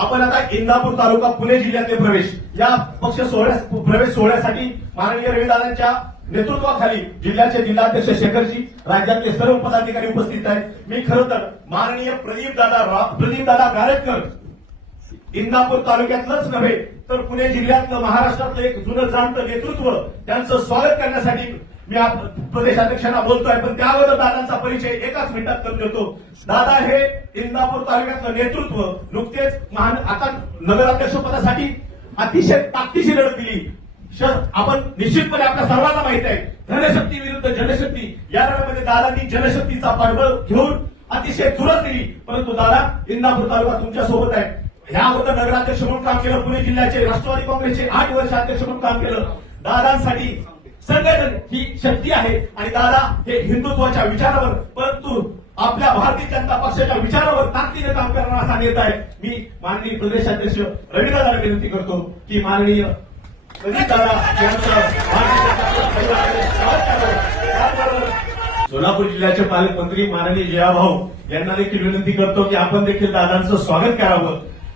आपण आता इंदापूर तालुका पुणे जिल्ह्यातले प्रवेश या पक्ष प्रवेश सोहळ्यासाठी माननीय रविदादांच्या नेतृत्वाखाली जिल्ह्याचे जिल्हाध्यक्ष शेखरजी, राज्यातले सर्व पदाधिकारी उपस्थित आहेत। मी खरं तर माननीय प्रदीपदादा गारेटकर इंदापूर तालुक्यातलंच नव्हे तर पुणे जिल्ह्यातलं महाराष्ट्रातलं एक जुनं जाणतं नेतृत्व त्यांचं स्वागत करण्यासाठी मी प्रदेशाध्यक्षांना बोलतोय, पण त्याबद्दल दादांचा परिचय एकाच मिनिटात करून देतो। दादा हे इंदापूर तालुक्यातलं नेतृत्व नुकतेच आता नगराध्यक्ष पदासाठी अतिशय ताकदीची लढत दिली। आपण निश्चितपणे आपल्या सर्वांना माहित आहे धनशक्ती विरुद्ध जनशक्ती या लढ्यामध्ये दादांनी जनशक्तीचा पाठबळ घेऊन अतिशय चुरस दिली, परंतु दादा इंदापूर तालुका तुमच्या सोबत आहे। ह्या अगोदर नगराध्यक्ष म्हणून काम केलं, पुणे जिल्ह्याचे राष्ट्रवादी काँग्रेसचे 8 वर्ष अध्यक्ष म्हणून काम केलं। दादांसाठी संघटन ही शक्ती आहे आणि दादा हे हिंदुत्वाच्या विचारावर परंतु आपल्या भारतीय जनता पक्षाच्या विचारावर ताकदीने काम करणारा असा नेता आहे। मी माननीय प्रदेशाध्यक्ष रविदादाला विनंती करतो की माननीय प्रदीपदादा यांचं सोलापूर जिल्ह्याचे पालकमंत्री माननीय जयाभाऊ यांना देखील विनंती करतो की आपण देखील दादांचं स्वागत करावं।